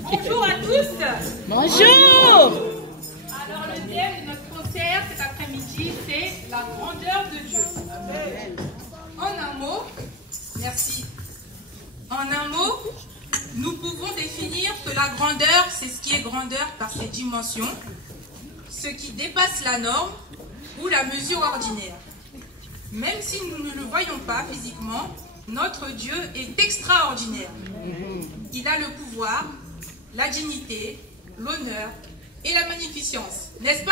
Bonjour à tous. Bonjour. Alors le thème de notre concert cet après-midi, c'est la grandeur de Dieu. En un mot, merci. En un mot, nous pouvons définir que la grandeur, c'est ce qui est grandeur par ses dimensions, ce qui dépasse la norme ou la mesure ordinaire. Même si nous ne le voyons pas physiquement, notre Dieu est extraordinaire. Il a le pouvoir, la dignité, l'honneur et la magnificence. N'est-ce pas?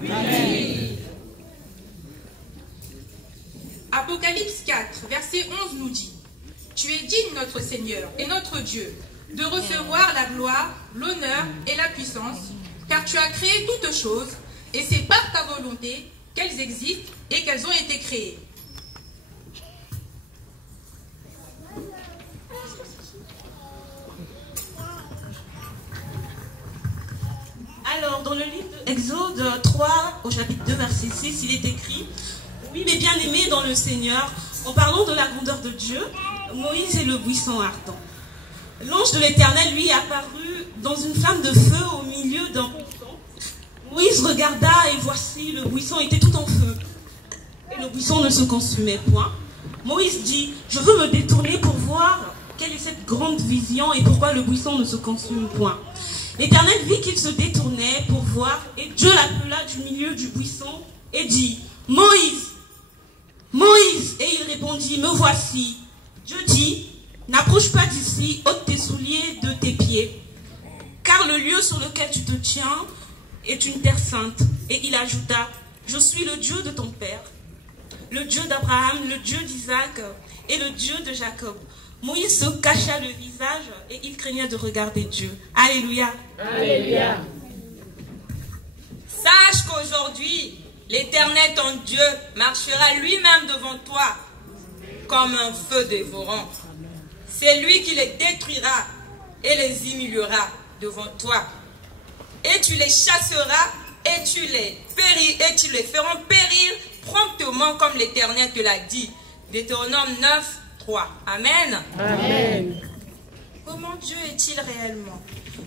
Oui. Apocalypse 4, verset 11 nous dit: Tu es digne, notre Seigneur et notre Dieu, de recevoir la gloire, l'honneur et la puissance, car tu as créé toutes choses, et c'est par ta volonté qu'elles existent et qu'elles ont été créées. Alors, dans le livre d'Exode 3, au chapitre 2, verset 6, il est écrit: Oui, mes bien-aimés dans le Seigneur, en parlant de la grandeur de Dieu, Moïse est le buisson ardent. L'ange de l'Éternel, lui, est apparu dans une flamme de feu au milieu d'un buisson. Moïse regarda et voici, le buisson était tout en feu. Et le buisson ne se consumait point. Moïse dit: Je veux me détourner pour voir quelle est cette grande vision et pourquoi le buisson ne se consume point. L'Éternel vit qu'il se détournait pour voir, et Dieu l'appela du milieu du buisson et dit: Moïse, Moïse. Et il répondit: Me voici. Dieu dit: N'approche pas d'ici, ôte tes souliers de tes pieds, car le lieu sur lequel tu te tiens est une terre sainte. Et il ajouta: Je suis le Dieu de ton père, le Dieu d'Abraham, le Dieu d'Isaac et le Dieu de Jacob. Moïse se cacha le visage et il craignait de regarder Dieu. Alléluia. Alléluia. Sache qu'aujourd'hui, l'Éternel ton Dieu marchera lui-même devant toi comme un feu dévorant. C'est lui qui les détruira et les humiliera devant toi. Et tu les chasseras et tu les feras périr promptement comme l'Éternel te l'a dit. Deutéronome 9, 3. Amen. Amen. Comment Dieu est-il réellement?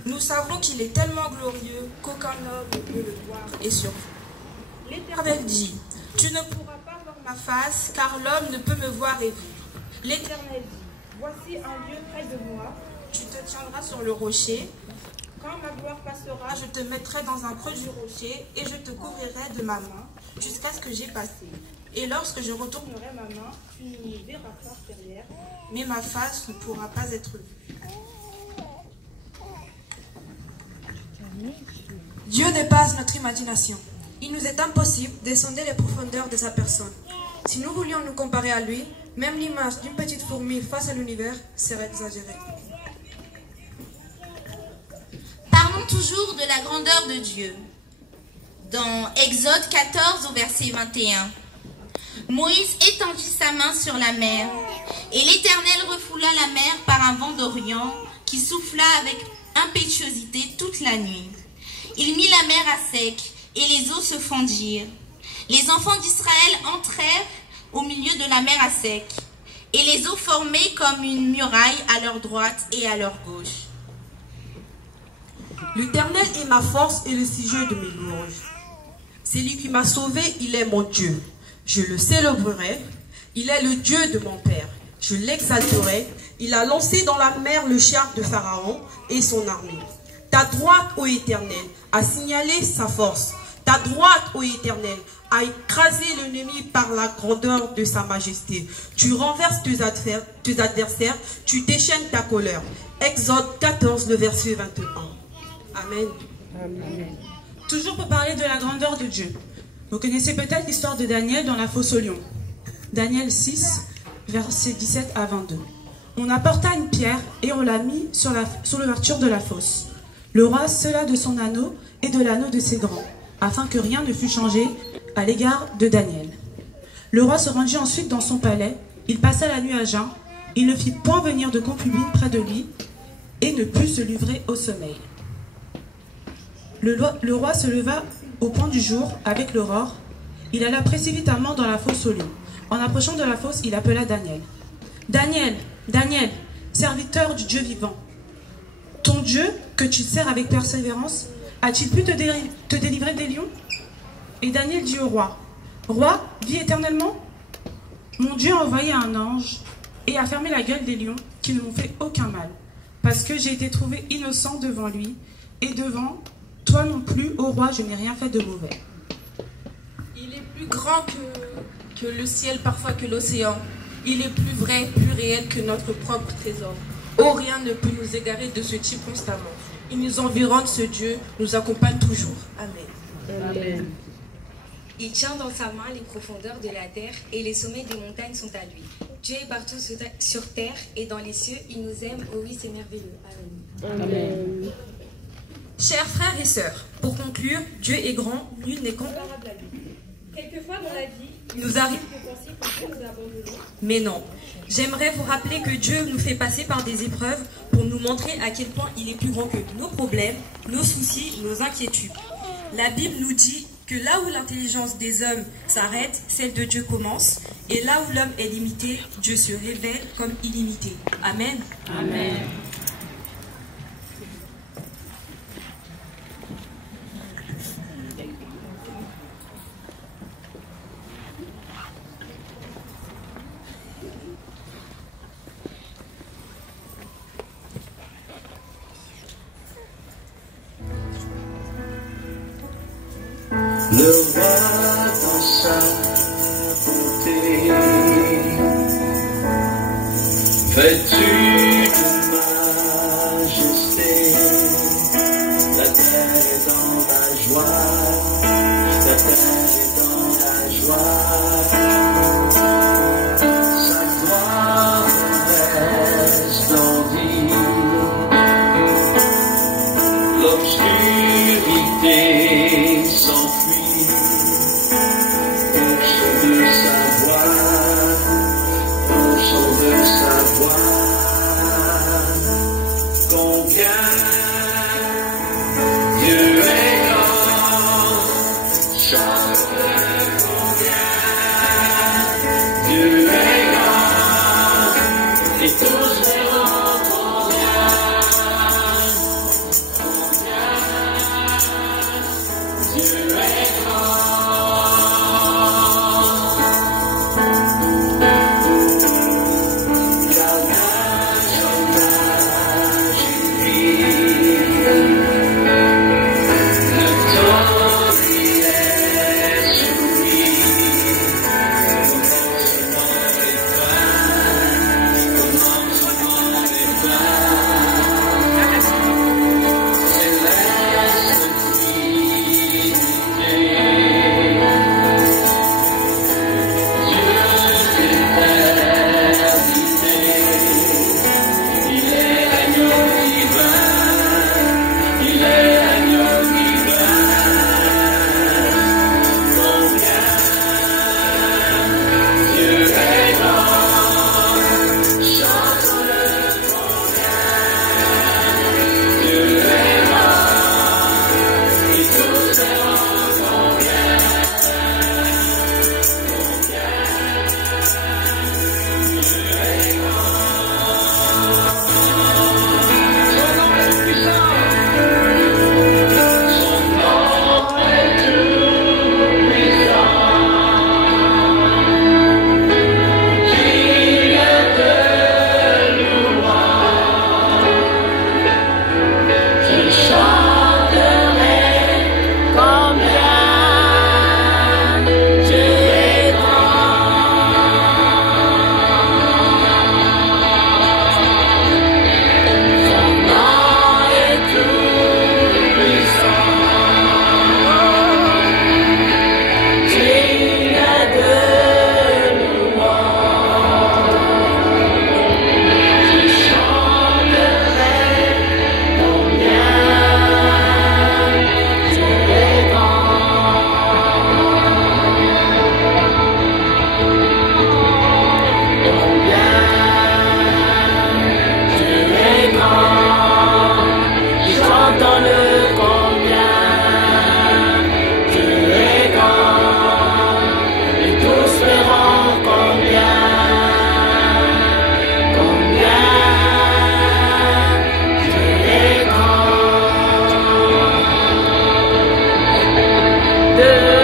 Nous savons qu'il est tellement glorieux qu'aucun homme ne peut le voir et sur vous. L'Éternel dit: Tu ne pourras pas voir ma face, car l'homme ne peut me voir et vivre. L'Éternel dit: Voici un lieu près de moi, tu te tiendras sur le rocher. Quand ma gloire passera, je te mettrai dans un creux du rocher et je te couvrirai de ma main jusqu'à ce que j'ai passé. Et lorsque je retournerai ma main, tu ne me verras pas derrière, mais ma face ne pourra pas être vue. Dieu dépasse notre imagination. Il nous est impossible de sonder les profondeurs de sa personne. Si nous voulions nous comparer à lui, même l'image d'une petite fourmi face à l'univers serait exagérée. Parlons toujours de la grandeur de Dieu. Dans Exode 14 au verset 21, Moïse étendit sa main sur la mer, et l'Éternel refoula la mer par un vent d'Orient qui souffla avec impétuosité toute la nuit. Il mit la mer à sec, et les eaux se fendirent. Les enfants d'Israël entrèrent au milieu de la mer à sec, et les eaux formaient comme une muraille à leur droite et à leur gauche. L'Éternel est ma force et le sujet de mes louanges. C'est lui qui m'a sauvé, il est mon Dieu. Je le célébrerai, il est le Dieu de mon Père. Je l'exalterai, il a lancé dans la mer le char de Pharaon et son armée. Ta droite, ô Éternel, a signalé sa force. Ta droite, ô Éternel, a écrasé l'ennemi par la grandeur de sa majesté. Tu renverses tes adversaires, tu déchaînes ta colère. Exode 14, le verset 21. Amen. Amen. Toujours pour parler de la grandeur de Dieu. Vous connaissez peut-être l'histoire de Daniel dans la fosse aux lions. Daniel 6, versets 17 à 22. On apporta une pierre et on l'a mis sur l'ouverture de la fosse. Le roi scella de son anneau et de l'anneau de ses grands, afin que rien ne fût changé à l'égard de Daniel. Le roi se rendit ensuite dans son palais, il passa la nuit à jeun, il ne fit point venir de concubine près de lui, et ne put se livrer au sommeil. Le roi se leva au point du jour avec l'aurore, il alla précipitamment dans la fosse aux lions. En approchant de la fosse, il appela Daniel. Daniel, Daniel, serviteur du Dieu vivant, ton Dieu que tu sers avec persévérance, a-t-il pu te délivrer des lions? Et Daniel dit au roi, Roi, vis éternellement. Mon Dieu a envoyé un ange et a fermé la gueule des lions qui ne m'ont fait aucun mal, parce que j'ai été trouvé innocent devant lui, et devant toi non plus, ô roi, je n'ai rien fait de mauvais. Il est plus grand que le ciel, parfois que l'océan. Il est plus vrai, plus réel que notre propre trésor. Oh, rien ne peut nous égarer de ce type constamment. Il nous environne, ce Dieu nous accompagne toujours. Amen. Amen. Il tient dans sa main les profondeurs de la terre et les sommets des montagnes sont à lui. Dieu est partout sur terre et dans les cieux, il nous aime. Oh oui, c'est merveilleux. Amen. Amen. Chers frères et sœurs, pour conclure, Dieu est grand, nul n'est comparable à lui. Quelquefois dans la vie, Il nous arrive de penser que Dieu nous a abandonnés. Mais non. J'aimerais vous rappeler que Dieu nous fait passer par des épreuves pour nous montrer à quel point il est plus grand que nos problèmes, nos soucis, nos inquiétudes. La Bible nous dit que là où l'intelligence des hommes s'arrête, celle de Dieu commence. Et là où l'homme est limité, Dieu se révèle comme illimité. Amen. Amen. Le roi dans sa beauté, vêtu de majesté, la terre est dans la joie, la terre est dans la joie, sa gloire resplendit, l'obscurité s'enfuit. de